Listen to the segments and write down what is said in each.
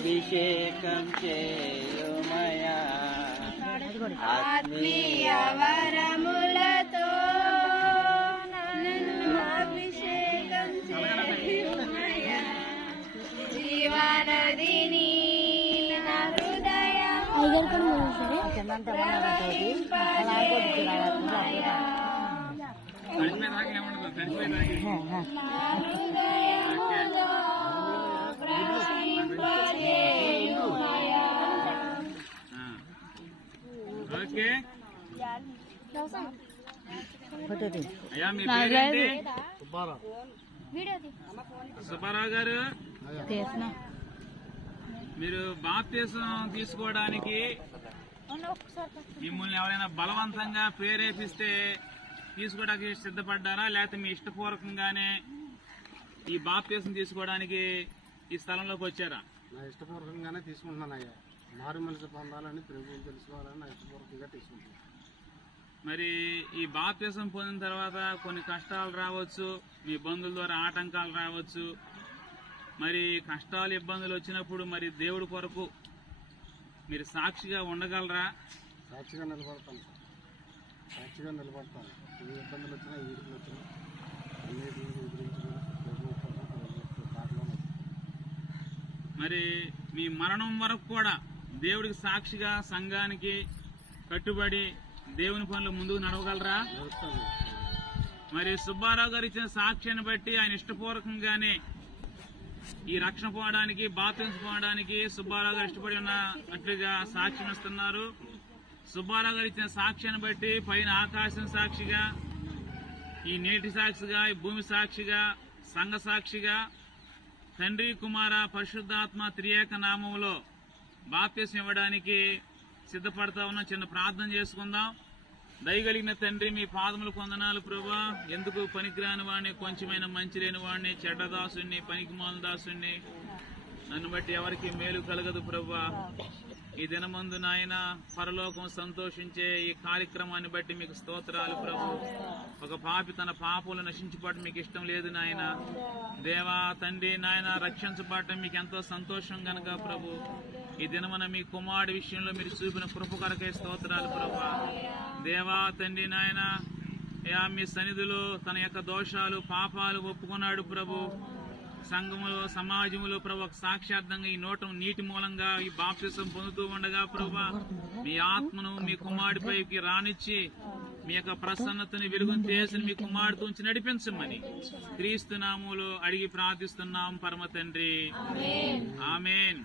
అభిషేకం చేయుమయా ఆత్మీయ వరములతో నన్ను అభిషేకం చేయుమయా జీవనదిని నా హృదయములో ప్రవహింపజేయుమయా సుబ్బారావు గారు, మీరు బాప్తిసం తీసుకోవడానికి మిమ్మల్ని ఎవరైనా బలవంతంగా ప్రేరేపిస్తే తీసుకోవడానికి సిద్ధపడ్డారా, లేకపోతే మీ ఇష్టపూర్వకంగానే ఈ బాప్తిసం తీసుకోవడానికి ఈ స్థలంలోకి వచ్చారా? నా ఇష్టపూర్వకంగానే తీసుకుంటున్నాను అయ్యా. మారు మనసు పొందాలని, ప్రభువుని తెలుసుకోవాలని నా ఇష్టపూర్వకంగా తీసుకుంటున్నాను. మరి ఈ బాప్తిసం పొందిన తర్వాత కొన్ని కష్టాలు రావచ్చు, మీ బంధువుల ద్వారా ఆటంకాలు రావచ్చు. మరి కష్టాలు ఇబ్బందులు వచ్చినప్పుడు మరి దేవుడి కొరకు మీరు సాక్షిగా ఉండగలరా? సాక్షిగా నిలబడతాను సార్, సాక్షిగా నిలబడతాను. ఏ ఇబ్బందులు వచ్చినా, వీడికి వచ్చినా అన్నిటిని ఎదిరించుకుని మరి మీ మరణం వరకు కూడా దేవుడికి సాక్షిగా సంఘానికి కట్టుబడి దేవుని పనులు ముందుకు నడవగలరా? మరి సుబ్బారావు గారు ఇచ్చిన సాక్ష్యాన్ని బట్టి ఆయన ఇష్టపూర్వకంగానే ఈ రక్షణ పోవడానికి, బాప్తిసం పోవడానికి సుబ్బారావు గారు ఇష్టపడి ఉన్నట్లుగా సాక్ష్యం ఇస్తున్నారు. సుబ్బారావు గారు ఇచ్చిన సాక్ష్యాన్ని బట్టి పైన ఆకాశం సాక్షిగా, ఈ నేటి సాక్షిగా, ఈ భూమి సాక్షిగా, సంఘ సాక్షిగా తండ్రి, కుమార, పరిశుద్ధాత్మ త్రియేక నామంలో బాప్తిసం ఇవ్వడానికి సిద్ధపడతా ఉన్నాం. చిన్న ప్రార్థన చేసుకుందాం. దయగలిగిన తండ్రి, మీ పాదములు కొందనాలు ప్రభువా. ఎందుకు పనికిరాని వాడిని, కొంచెమైన మంచి లేని వాడిని, చెడ్డదాసుని, పనికిమాల దాసుని, నన్ను బట్టి ఎవరికి మేలు కలగదు ప్రభువా. ఈ దినమందు నాయన పరలోకం సంతోషించే ఈ కార్యక్రమాన్ని బట్టి మీకు స్తోత్రాలు ప్రభు. ఒక పాపి తన పాపములు నశించుకోవడం మీకు ఇష్టం లేదు నాయన. దేవా తండ్రి నాయన, రక్షించబడటం మీకు ఎంతో సంతోషం గనక ప్రభు, ఈ దినమన మీ కుమారుడి విషయంలో మీరు చూపిన కృప కొరకే స్తోత్రాలు ప్రభు. దేవా తండ్రి నాయన, మీ సన్నిధిలో తన యొక్క దోషాలు, పాపాలు ఒప్పుకున్నాడు ప్రభు. సంఘములో, సమాజంలో ప్రభు ఒక సాక్షార్థంగా ఈ నీటి మూలంగా ఈ బాప్తిసం పొందుతూ ఉండగా ప్రభు, మీ ఆత్మను మీ కుమారుడిపైకి రానిచ్చి మీ యొక్క ప్రసన్నతని వెలుగును చేసి మీ కుమారుడితో ఉంచి నడిపించమని క్రీస్తు నామములో అడిగి ప్రార్థిస్తున్నాం పరమ తండ్రి, ఆమేన్.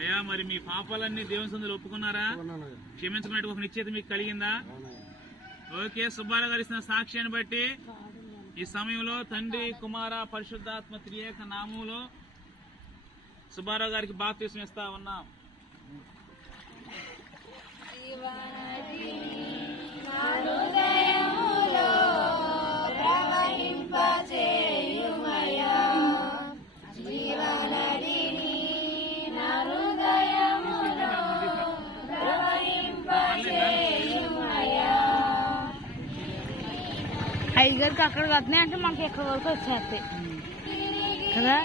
అయ్యా, మరి మీ పాపాలన్నీ దేవుని సన్నిధిలో ఒప్పుకున్నారా? క్షమించమని ఒక నిశ్చయిత మీకు కలిగిందా? ఓకే. సుబ్బారావు గారు ఇస్తున్న సాక్ష్యాన్ని బట్టి ఈ సమయంలో తండ్రి, కుమార, పరిశుద్ధాత్మ త్రియేక నామములో సుబ్బారావు గారికి బాప్తిసం ఇస్తా ఉన్నాం. ఐదుగురికి అక్కడికి వస్తున్నాయి అంటే మనకి ఎక్కడి వరకు వచ్చేస్తాయి కదా.